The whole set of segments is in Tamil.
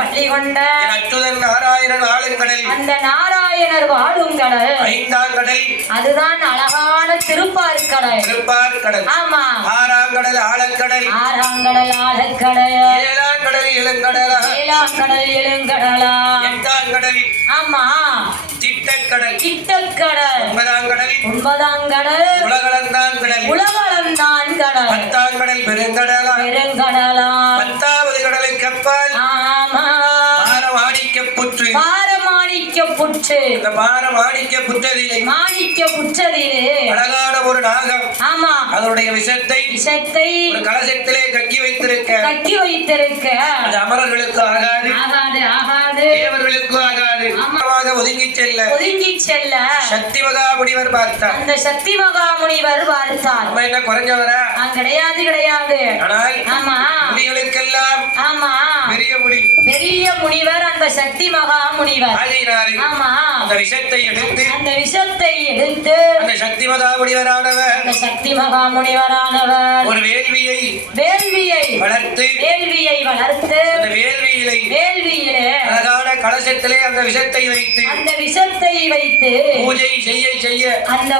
என் அச்சுதன் நாராயணன் அந்த நாராயணர் வாழும் கடல். ஐந்தாம் கடல். அதுதான் அழகான திருப்பார்கடல் திருப்பார் கடல். ஆமா. ஆறாம் கடல் ஆழக்கடல் ஆறாங்கடல் ஆழக்கடல் ஏழாம் கடல் இளங்கடலா. ஏழாம் கடல் எழுங்கடலா எட்டாம் கடல். ஆமா. திட்டக்கடல் சிட்டக்கடல் ஒன்பதாம் கடல் ஒன்பதாம் கடல் உலகளந்தான் கடல் உலகளந்தான் கடல் பத்தாம் கடல் பெருங்கடலா பெருங்கடலா பத்தாவது கடலுக்கு அப்பால் ஆமா பாரமாணிக்க புற்று இந்த பாரமாணிக்க புற்றதிலே மாணிக்க புற்றதிலே அழகான ஒரு நாகம். ஆமா. அதனுடைய விஷத்தை விஷத்தை ஒரு கலசத்திலே கக்கி வைத்திருக்க. கட்டி வைத்திருக்க. அது அமரர்களுக்கு ஆகாது. ஆகாது ஆகாது. தேவர்களுக்கு ஆகாது. ஒதுங்கி செல்ல. ஒதுங்கி செல்ல. சக்தி மகாமுனிவர் பார்த்தார். அந்த சக்தி மகாமுனிவர் பார்த்தார். நம்ம என்ன குறைஞ்சவரா? கிடையாது கிடையாது. ஆனால் ஆமா. முனிகளுக்கெல்லாம் ஆமா. பெரிய முடி பெரிய முனிவர் அந்த சக்தி மகா முனிவர் ஆகையினாலே ஆமா. அந்த விஷத்தை எடுத்து அந்த விஷத்தை எடுத்து அந்த சக்தி அந்த சக்தி மகா முனிவரானவர் ஒரு வேள்வியை வேள்வியை வளர்த்து வேள்வியை வளர்த்து அந்த வேள்வியிலை வேள்வியிலே அழகான கலசத்திலே அந்த விஷத்தை வைத்து அந்த விஷத்தை வைத்து பூஜை செய்ய செய்ய அந்த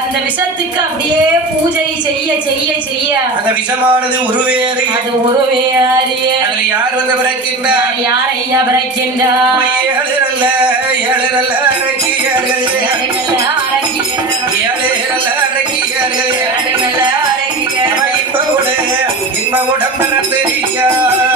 அந்த விஷத்துக்கு அப்படியே பூஜை செய்ய செய்ய செய்ய. அந்த விஷமானது உருவேறி அது ஒரு வேறிய அதுல யார் வந்து பிறக்கின்றார்? யார் ஐயா பிறக்கின்றார்? ஏழு ஏழு நல்ல அரக்கியர்கள் நல்ல அரங்கியர், ஏழு நல்ல அரக்கியர்கள் நல்ல பிறந்திருக்கா ஏழு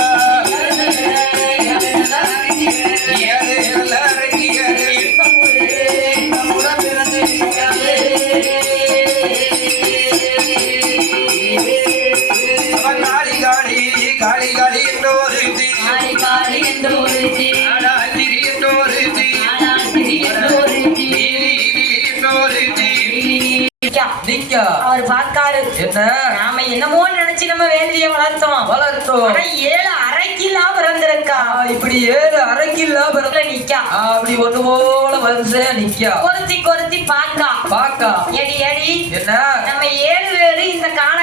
அவர் பார்த்தாரு என்ன? நாம என்னமோ நினைச்சு நம்ம வேள்வியை வளர்த்தோம். வளர்த்தோம். ஆனா ஏழு அரைக்கிலா பிறந்திருக்கா. இப்படி ஏழு அரைக்கில்லா பிறந்த நிக்கா. அப்படி ஒண்ணு போல வரிசையா நிக்கா. கொருத்தி கொருத்தி பாக்கா பாக்கா எடி எடி. என்ன? நம்ம ஏழு பேரு இந்த கானகத்துல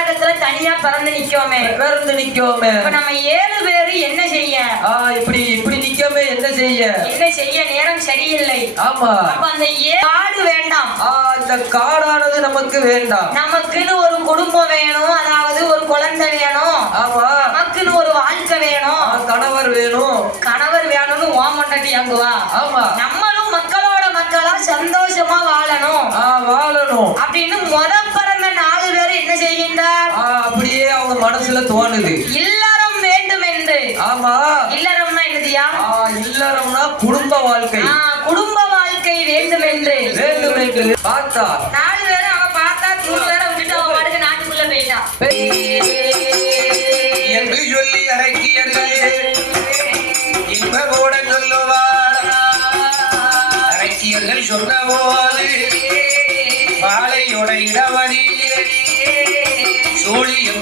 தனியா பிறந்து நிக்கோமே. பிறந்து நிக்கோமே. இப்ப நம்ம ஏழு பேரு என்ன செய்ய? ஆ இப்படி இப்படி நிக்கோமே என்ன செய்ய? என்ன செய்ய? நேரம் சரியில்லை. ஆமா. அப்ப அந்த ஏழு வேண்டாம். ஆ இந்த காடானது நமக்கு வேண்டாம். நமக்குன்னு ஒரு குடும்பம் வேணும். அதாவது ஒரு குழந்தை வேணும். ஆமா. நமக்குன்னு ஒரு வாழ்க்கை வேணும். கணவர் வேணும். கணவர் வேணும்னு ஓமண்டாட்டி அங்குவா ஆமா. நம்மளும் மக்களோட மக்களா சந்தோஷமா வாழணும். வாழணும். அப்படின்னு முத என்ன செய்கின்றார்? அப்படியே அவங்க மனசுல தோணுது. இல்லறம் வேண்டும் என்று ஆமா. இல்லறம்னா என்னதியா இல்லறம்னா குடும்ப வாழ்க்கை. குடும்ப வாழ்க்கை வேண்டும் என்று வேண்டும் என்று பார்த்தார்.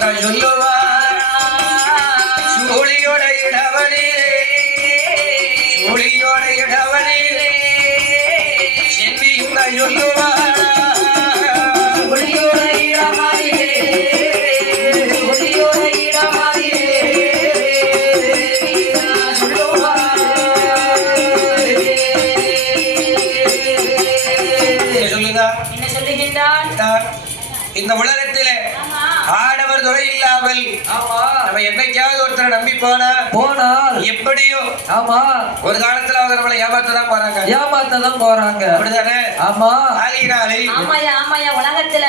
என்ற சொல்லுவார்? சூழியோட இடவனிலே சூழியோட இடவனிலே என்ற சொல்லுவார்? ஒளியோட இடமாதிரே, ஒளியோட இடமாதிரே, சொல்லுங்க என்ன சொல்லுகின்றான்? இந்த. ஆடவர் இல்லாமல் ஆமா. நம்ம என்னைக்காவது ஒருத்தரை நம்பி போனா போனால் எப்படியோ ஆமா. ஒரு காலத்துல அவங்க நம்மளை ஏமாத்த தான் போறாங்க. ஏமாத்ததான் போறாங்க. அப்படிதானே? ஆமா. ஆகினாலே ஆமாயா ஆமாயா உலகத்துல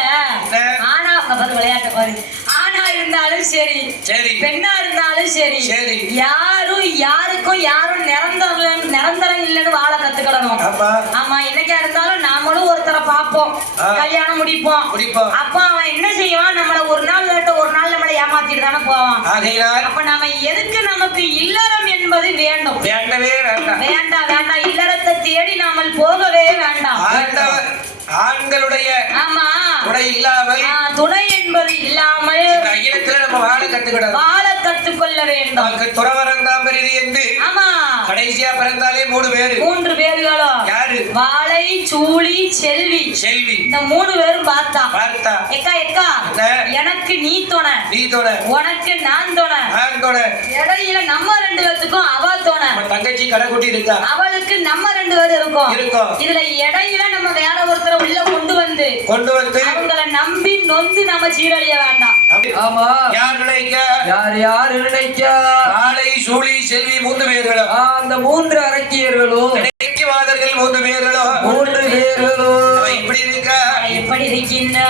ஆனா அவர் விளையாட்டு பாரு. ஆணா இருந்தாலும் சரி சரி. பெண்ணா இருந்தாலும் சரி சரி. யாரும் யாருக்கும் யாரும் நிரந்தரம் நிரந்தரம் இல்லைன்னு வாழ கத்துக்கிடணும். ஆமா. என்னைக்கா இருந்தாலும் நாமளும் ஒருத்தரை பார்ப்போம். கல்யாணம் முடிப்போம். முடிப்போம். அப்ப அவன் என்ன செய்வான்? நம்மள ஒரு நாள் இல்லாட்ட ஒரு நாள் நம்மளை ஏமாத்திட்டு தானே போவான். அப்ப நம்ம எதுக்கு நமக்கு இல்லறம் என்பது வேண்டும். வேண்டவே வேண்டாம். வேண்டாம் வேண்டாம் இல்லறத்தை தேடி நாமல் போகவே வேண்டாம். ஆண்களுடைய ஆமா. துணை இல்லாமல் துணை என்பது இல்லாமல் அகிலத்துல நம்ம வாழ கத்துக்கிடணும். வாழ கற்றுக்கொள்ள வேண்டும். துறவரம் தான் பெரிது என்று ஆமா. கடைசியா பிறந்தாலே மூணு பேரு. மூன்று பேர்களும் யாரு? வாழை சூழி செல்வி. செல்வி. இந்த மூணு பேரும் பார்த்தா. பார்த்தா. எக்கா எக்கா? எனக்கு நீ துணை. நீதோட உனக்கு நான் துணை. ஆண்டோட இடையில நம்ம ரெண்டு பேத்துக்கும் அவ துணை. தங்கச்சி கடைக்குட்டி இருக்கா? அவளுக்கு நம்ம ரெண்டு பேரும் இருக்கோம். இருக்கோம். இதுல இடையில நம்ம வேற ஒருத்தரை உள்ள கொண்டு வந்து கொண்டு வந்து அவங்கள நம்பி நொந்து நம்ம சீரழிய வேண்டாம். ஆமா. யார் நினைக்க? யார் யார் நினைக்க? காளை சூழி செல்வி மூன்று பேர்களும். அந்த மூன்று அரக்கியர்களும் நினைக்குவாதர்கள் மூன்று பேர்களும். மூன்று பேர்களும். இப்படி இருக்க எப்படி இருக்கின்றா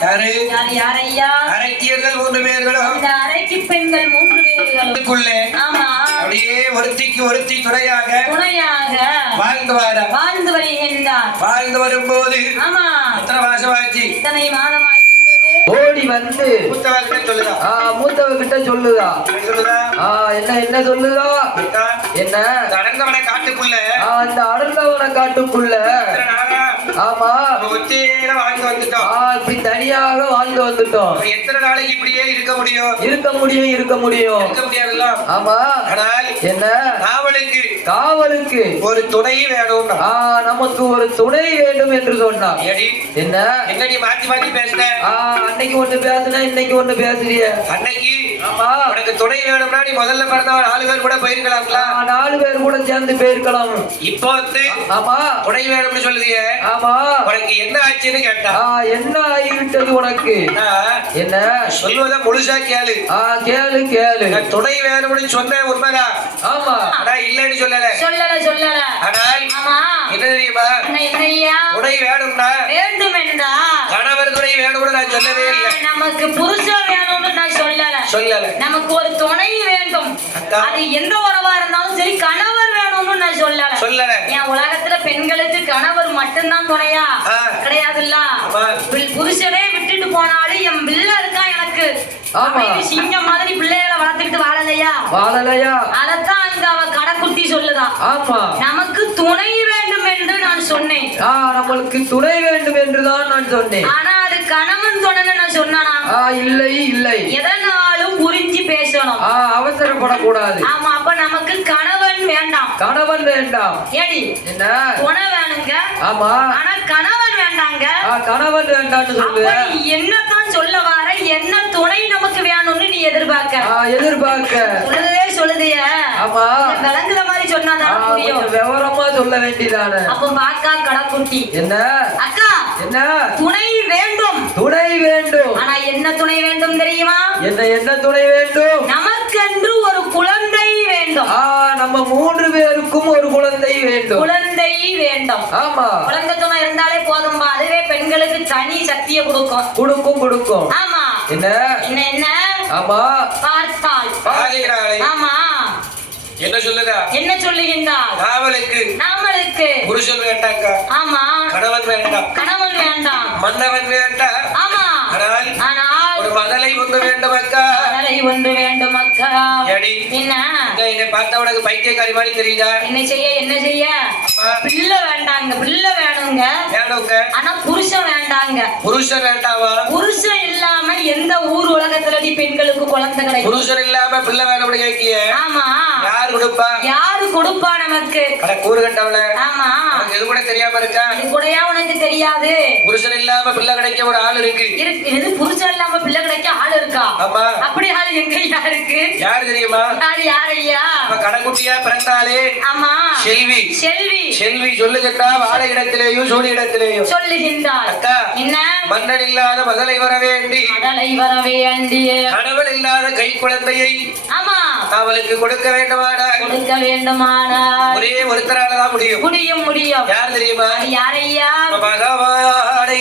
யாரு? அரக்கியர்கள் மூன்று பேர்களும் இந்த அறைக்கு பெண்கள் மூன்று பேர்களும் அதுக்குள்ளே ஆமா. அப்படியே ஒருத்திக்கு ஒருத்தி துணையாக துணையாக வாழ்ந்து வார. வாழ்ந்து வருகின்றார். வாழ்ந்து வரும்போது ஆமா. எத்தனை மாசமாச்சு இத்தனை மாதமாகின்றது ஓடி வந்து மூத்தவ கிட்ட சொல்லுதா? என்ன என்ன சொல்லுதா? என்ன? அடர்ந்தவனை காட்டுக்குள்ள. அந்த அடர்ந்தவன காட்டுக்குள்ள. ஆமா. ஒத்தையில வாழ்ந்து வந்துட்டோம். இப்படி தனியாக வாழ்ந்து வந்துட்டோம். எத்தனை நாளைக்கு இப்படியே இருக்க முடியும்? இருக்க முடியும் இருக்க முடியும். இருக்க முடியாதுல்ல? ஆமா. ஆனால் என்ன? காவலுக்கு. காவலுக்கு. ஒரு துணை வேணும்னா. ஆ நமக்கு ஒரு துணை வேண்டும் என்று சொன்னார் ஏடி என்ன? என்ன நீ மாத்தி மாத்தி பேசுன. அன்னைக்கு ஒண்ணு பேசுன இன்னைக்கு ஒண்ணு பேசுறிய. அன்னைக்கு உனக்கு துணை வேணும்னா நீ முதல்ல பிறந்த நாலு பேர் கூட போயிருக்கலாம்ல. ஆ, நாலு பேர் கூட சேர்ந்து போயிருக்கலாம். இப்போ வந்து ஆமா. துணை வேணும்னு சொல்லுதியே? ஆமா. உனக்கு என்ன ஆச்சுன்னு கேட்டா. என்ன ஆகிவிட்டது உனக்கு? என்ன? சொல்வதை முழுசா கேளு. ஆ கேளு கேளு. நான் துணை வேணும்னு சொன்னேன் உண்மைதான் ஆமா. ஆனா இல்லைன்னு சொல்லல. சொல்லல சொல்லல. ஆனால் ஆமா. என்ன தெரியுமா? என்ன என்னையா துணை வேணும்னா வேண்டும் என்றா கணவர் துணை வேணும்னு நான் சொல்லவே இல்லை. நமக்கு புருஷன் வேணும்னு நான் சொல்லல. நமக்கு ஒரு துணை வேண்டும். அது எந்த உறவா இருந்தாலும் சரி கணவர் வேணும்னு நான் சொல்லல. சொல்லல. என் உலகத்துல பெண்களுக்கு கணவர் மட்டும்தான் துணையா. கிடையாதுல்ல? புருஷனே விட்டுட்டு போனாலும் என் பிள்ளை இருக்கா எனக்கு? சிங்கம் மாதிரி பிள்ளைகளை வளர்த்துக்கிட்டு வாழலையா? வாழலையா? அதத்தான் அங்க அவ கடைக்குட்டி சொல்லுதான் ஆமா. நமக்கு துணை வேண்டும் என்று நான் சொன்னேன். நம்மளுக்கு துணை வேண்டும் என்றுதான் நான் சொன்னேன். ஆனா கணவன் துணைன்னு நான் சொன்னானா? இல்லை இல்லை. எதனாலும் புரிஞ்சு பேசணும். அவசரப்படக்கூடாது. ஆமா அப்ப நமக்கு கணவன் வேண்டாம். கணவன் வேண்டாம். ஏடி என்ன? துணை வேணுங்க. ஆமா. ஆனா கணவன் வேண்டாங்க. கணவன் வேண்டாம்னு சொல்லு. அப்ப நீ என்னத்தான் சொல்ல வர என்ன துணை நமக்கு வேணும்னு நீ எதிர்பார்க்க? எதிர்பார்க்க. சொல்லுதே சொல்லுதிய ஆமா. விளங்குற மாதிரி சொன்னாதான் புரியும். விவரமா சொல்ல வேண்டியதானே? அப்ப பாக்கா கடைக்குட்டி. என்ன? அக்கா என்ன? துணை வேண்டும். துணை வேண்டும். ஆனா என்ன துணை வேண்டும் தெரியுமா? என்ன என்ன துணை வேண்டும்? நமக்கென்று ஒரு குழந்தை வேண்டும். ஆ நம்ம மூன்று பேருக்கும் ஒரு குழந்தை வேண்டும். குழந்தை வேண்டும். ஆமா. குழந்தை துணை இருந்தாலே போதும்பா. அதுவே பெண்களுக்கு தனி சக்தியை கொடுக்கும். கொடுக்கும் கொடுக்கும். ஆமா. என்ன? என்ன என்ன? ஆமா. பாதிக்கிறாளே ஆமா. என்ன சொல்லுதா? என்ன சொல்லுகின்றாள் காவலுக்கு நாமளுக்கு புருஷன் வேண்டாக்கா ஆமா. கணவன் வேண்டாம். கணவன் வேண்டாம். மன்னவன் வேண்டாம். ஆமா. ஆனால் ஆனால் ஒரு மதலை ஒன்று வேண்டும் அக்கா. மகளை ஒன்று வேண்டும் அக்கா. ஏடி என்ன? என்னை பார்த்தா உனக்கு பைத்தியக்காரி மாதிரி தெரியுதா? என்ன செய்ய என்ன செய்ய? பிள்ளை வேண்டாங்க பிள்ளை வேணுங்க. வேணுங்க. ஆனா புருஷன் வேண்டாங்க. புருஷன் வேண்டாமா புருஷன் இல்லாம எந்த ஊர் உலகத்துலடி பெண்களுக்கு குழந்தை கிடைக்கும்? புருஷன் இல்லாம பிள்ளை வேணும்னு கேட்கிய ஆமா. யார் கொடுப்பா? யாரு கொடுப்பா நமக்கு? கூறு கட்டவள. ஆமா. எது கூட தெரியாம இருக்கா? இது கூடயா உனக்கு தெரியாது? புருஷன் இல்லாம பிள்ளை கிடைக்க ஒரு ஆள் இருக்கு. இது புருஷன் இல்லாம பிள்ளை கிடைக்க ஆள் இருக்கா? ஆமா. அப்படி ஆள் எங்க யாருக்கு யார் தெரியுமா? யாரு யாரையா? கடைக்குட்டியா பிறந்தாலே ஆமா. செல்வி. செல்வி. செல்வி சொல்லுகின்றா வாழ இடத்திலேயும் சூழ் இடத்திலேயும். சொல்லுகின்றாள். அக்கா என்ன? மன்னன் இல்லாத மகளை வர வேண்டி. மகளை வரவே அண்டிய கணவன் இல்லாத கை குழந்தையை. ஆமா. அவளுக்கு கொடுக்க வேண்டுமானால் கொடுக்க வேண்டுமானால் ஒரே ஒருத்தரால தான் முடியும். முடியும் முடியும். யார் தெரியுமா? யாரையா பகவானை